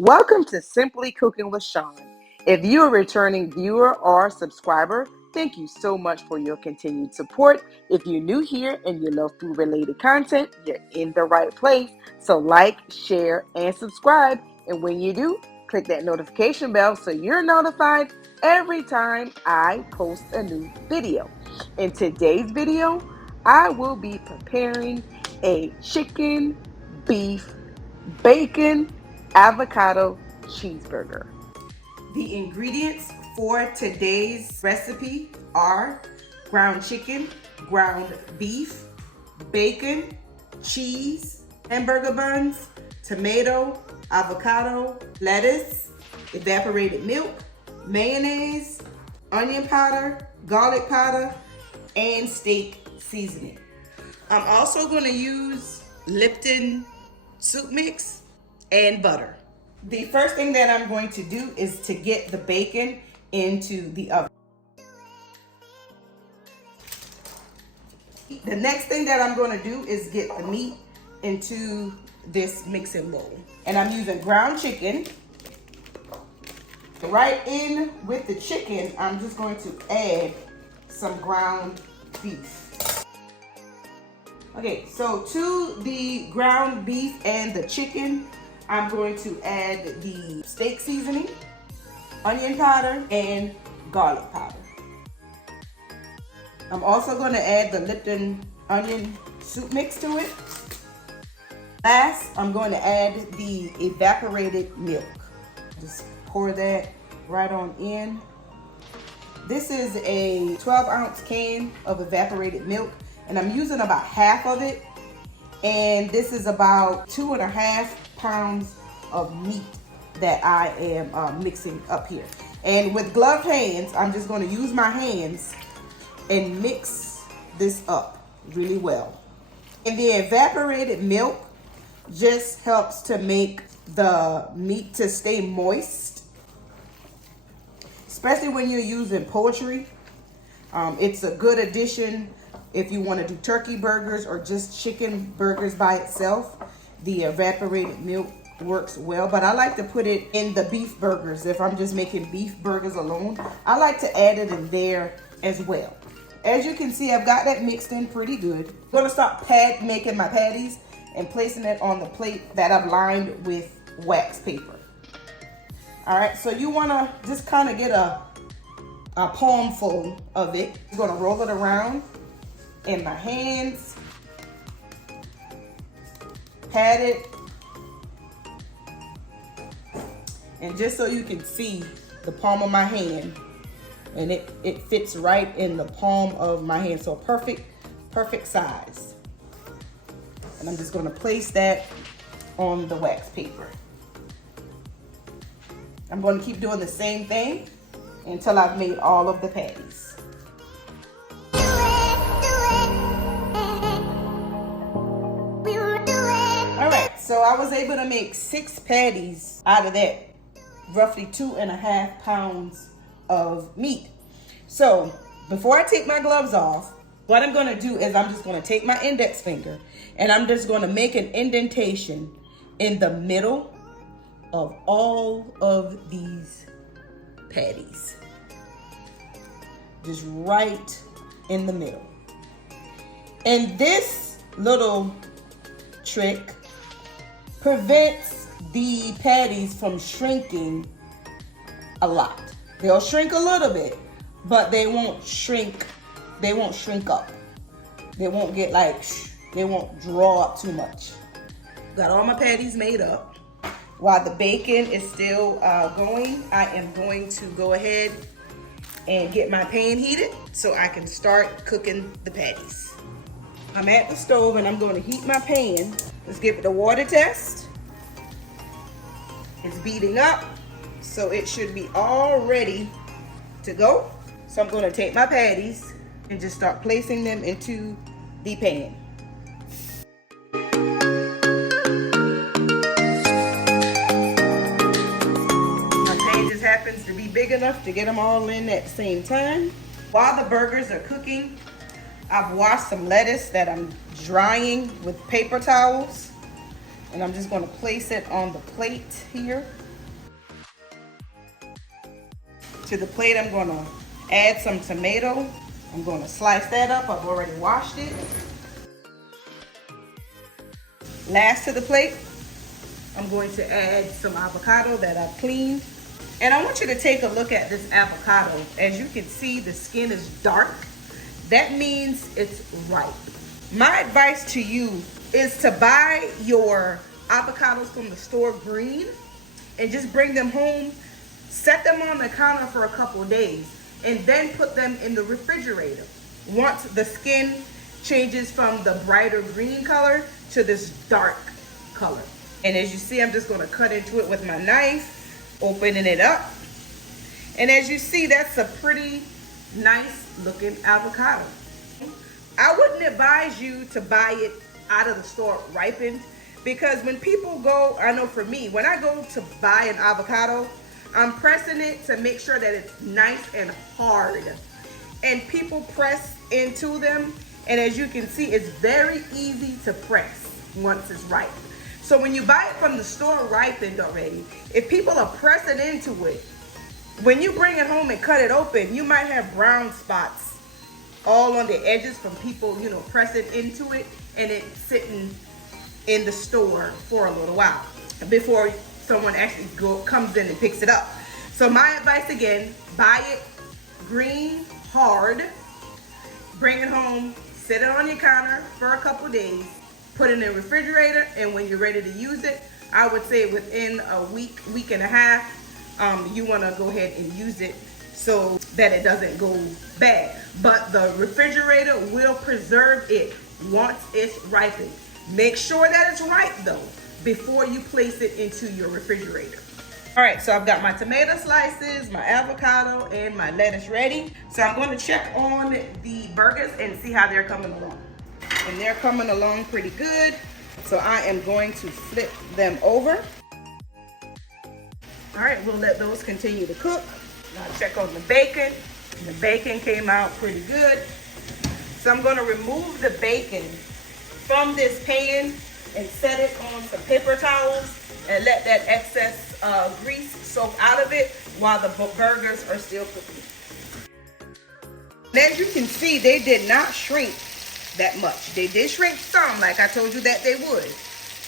Welcome to Simply Cooking with Shawn. If you're a returning viewer or subscriber, thank you so much for your continued support. If you're new here and you love food related content, you're in the right place. So like, share, and subscribe. And when you do, click that notification bell so you're notified every time I post a new video. In today's video, I will be preparing a chicken, beef, bacon, avocado cheeseburger. The ingredients for today's recipe are ground chicken, ground beef, bacon, cheese, hamburger buns, tomato, avocado, lettuce, evaporated milk, mayonnaise, onion powder, garlic powder, and steak seasoning. I'm also going to use Lipton soup mix and butter. The first thing that I'm going to do is to get the bacon into the oven. The next thing that I'm going to do is get the meat into this mixing bowl. And I'm using ground chicken. Right in with the chicken, I'm just going to add some ground beef. Okay, so to the ground beef and the chicken, I'm going to add the steak seasoning, onion powder, and garlic powder. I'm also going to add the Lipton onion soup mix to it. Last, I'm going to add the evaporated milk. Just pour that right on in. This is a 12-ounce can of evaporated milk, and I'm using about half of it. And this is about 2.5 pounds of meat that I am mixing up here. And with gloved hands, I'm just going to use my hands and mix this up really well. And the evaporated milk just helps to make the meat to stay moist, especially when you're using poultry. It's a good addition if you want to do turkey burgers or just chicken burgers by itself. The evaporated milk works well, but I like to put it in the beef burgers. If I'm just making beef burgers alone, I like to add it in there as well. As you can see, I've got that mixed in pretty good. I'm going to start making my patties and placing it on the plate that I've lined with wax paper. All right, so you want to just kind of get a palm full of it. I'm going to roll it around in my hands, pat it, and just so you can see the palm of my hand, and it fits right in the palm of my hand, so perfect size. And I'm just going to place that on the wax paper. I'm going to keep doing the same thing until I've made all of the patties. So I was able to make 6 patties out of that roughly 2.5 pounds of meat. So before I take my gloves off, what I'm going to do is I'm just going to take my index finger and I'm just going to make an indentation in the middle of all of these patties. Just right in the middle. And this little trick prevents the patties from shrinking a lot. They'll shrink a little bit, but they won't shrink up. They won't get they won't draw up too much. Got all my patties made up. While the bacon is still going, I am going to go ahead and get my pan heated so I can start cooking the patties. I'm at the stove and I'm going to heat my pan. Let's give it a water test. It's beating up, so it should be all ready to go. So I'm going to take my patties and just start placing them into the pan. My pan just happens to be big enough to get them all in at the same time. While the burgers are cooking, I've washed some lettuce that I'm drying with paper towels. And I'm just gonna place it on the plate here. To the plate, I'm gonna add some tomato. I'm gonna slice that up. I've already washed it. Last to the plate, I'm going to add some avocado that I've cleaned. And I want you to take a look at this avocado. As you can see, the skin is dark. That means it's ripe. My advice to you is to buy your avocados from the store green and just bring them home, set them on the counter for a couple of days, and then put them in the refrigerator. Once the skin changes from the brighter green color to this dark color. And as you see, I'm just gonna cut into it with my knife, opening it up. And as you see, that's a pretty nice looking avocado. I wouldn't advise you to buy it out of the store ripened, because when people go, I know for me, when I go to buy an avocado, I'm pressing it to make sure that it's nice and hard. And people press into them, and as you can see, it's very easy to press once it's ripe. So when you buy it from the store ripened already, if people are pressing into it, when you bring it home and cut it open, you might have brown spots all on the edges from people, you know, pressing into it, and it's sitting in the store for a little while before someone actually comes in and picks it up. So my advice again, buy it green, hard, bring it home, sit it on your counter for a couple days, put it in the refrigerator, and when you're ready to use it, I would say within a week, week and a half, you want to go ahead and use it so that it doesn't go bad. But the refrigerator will preserve it once it's ripened. Make sure that it's ripe though before you place it into your refrigerator. All right, so I've got my tomato slices, my avocado, and my lettuce ready. So I'm going to check on the burgers and see how they're coming along. And they're coming along pretty good. So I am going to flip them over. All right, we'll let those continue to cook. Now check on the bacon. The bacon came out pretty good. So I'm going to remove the bacon from this pan and set it on some paper towels and let that excess grease soak out of it while the burgers are still cooking. And as you can see, they did not shrink that much. They did shrink some, like I told you that they would,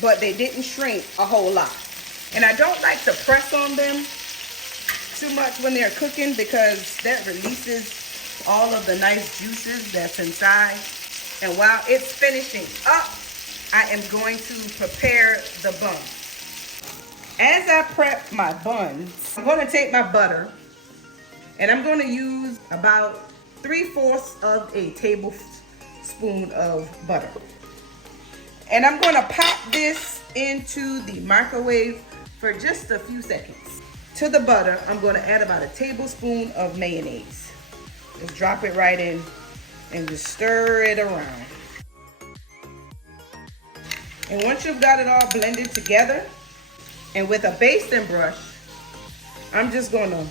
but they didn't shrink a whole lot. And I don't like to press on them too much when they're cooking, because that releases all of the nice juices that's inside. And while it's finishing up, I am going to prepare the bun. As I prep my buns, I'm going to take my butter and I'm going to use about 3/4 of a tablespoon of butter. And I'm going to pop this into the microwave for just a few seconds. To the butter, I'm going to add about a tablespoon of mayonnaise. Just drop it right in and just stir it around. And once you've got it all blended together, and with a basting brush, I'm just going to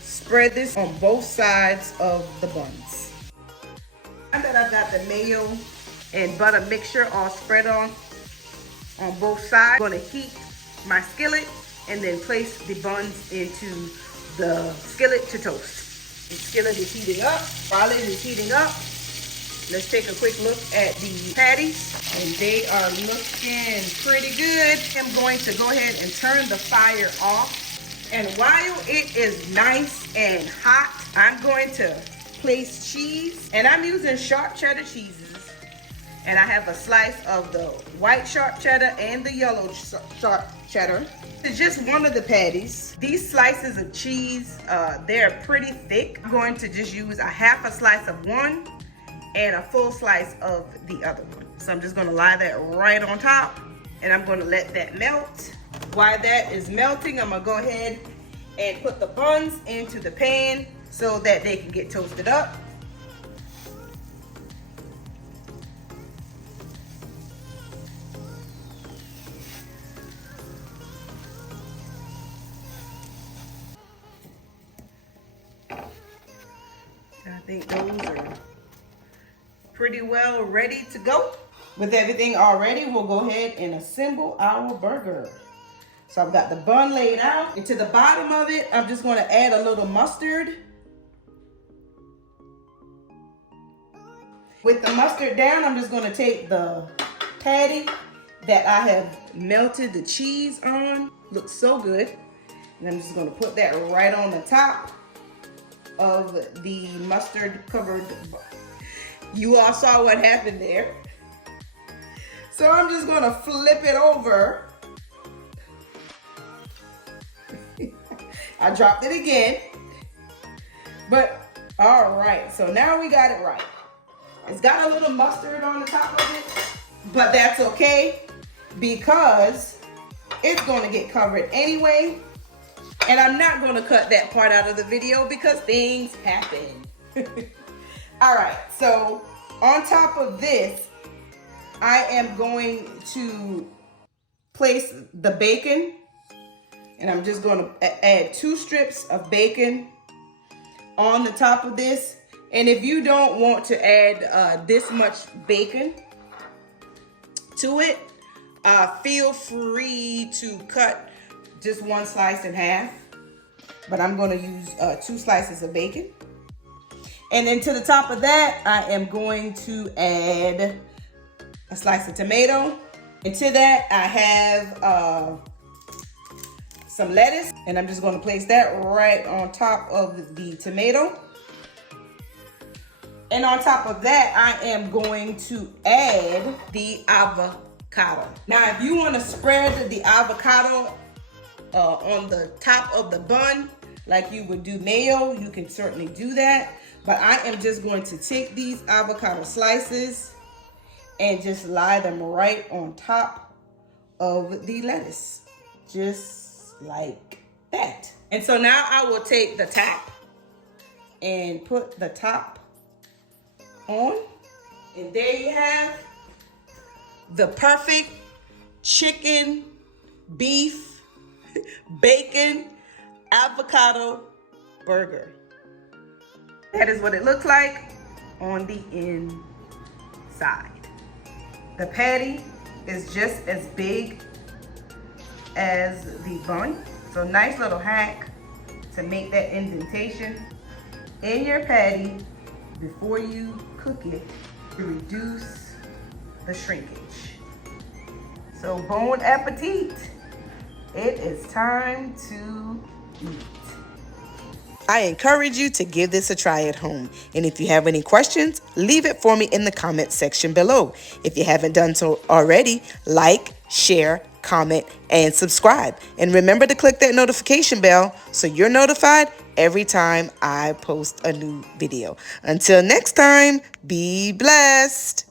spread this on both sides of the buns. Now that I've got the mayo and butter mixture all spread on both sides, I'm going to heat my skillet and then place the buns into the skillet to toast. The skillet is heating up. While it is heating up, let's take a quick look at the patties, and they are looking pretty good. I'm going to go ahead and turn the fire off. And while it is nice and hot, I'm going to place cheese. And I'm using sharp cheddar cheeses. And I have a slice of the white sharp cheddar and the yellow sharp cheddar. It's just one of the patties. These slices of cheese, they're pretty thick. I'm going to just use a half a slice of one and a full slice of the other one. So I'm just gonna lie that right on top, and I'm gonna let that melt. While that is melting, I'm gonna go ahead and put the buns into the pan so that they can get toasted up. I think those are pretty well ready to go. With everything all ready, we'll go ahead and assemble our burger. So I've got the bun laid out. And to the bottom of it, I'm just going to add a little mustard. With the mustard down, I'm just going to take the patty that I have melted the cheese on. Looks so good. And I'm just going to put that right on the top of the mustard covered. You all saw what happened there. So I'm just going to flip it over. I dropped it again. But all right, so now we got it right. It's got a little mustard on the top of it, but that's okay because it's going to get covered anyway. And I'm not going to cut that part out of the video because things happen. All right, so on top of this, I am going to place the bacon, and I'm just going to add 2 strips of bacon on the top of this. And if you don't want to add this much bacon to it, feel free to cut just 1 slice in half. But I'm going to use 2 slices of bacon. And then to the top of that, I am going to add a slice of tomato. And to that, I have some lettuce. And I'm just going to place that right on top of the tomato. And on top of that, I am going to add the avocado. Now, if you want to spread the avocado on the top of the bun, like you would do mayo, you can certainly do that. But I am just going to take these avocado slices and just lie them right on top of the lettuce. Just like that. And so now I will take the top and put the top on. And there you have the perfect chicken, beef, bacon, avocado burger. That is what it looks like on the inside. The patty is just as big as the bun. So nice little hack to make that indentation in your patty before you cook it to reduce the shrinkage. So bon appetit. It is time to eat. I encourage you to give this a try at home. And if you have any questions, leave it for me in the comment section below. If you haven't done so already, like, share, comment, and subscribe. And remember to click that notification bell so you're notified every time I post a new video. Until next time, be blessed.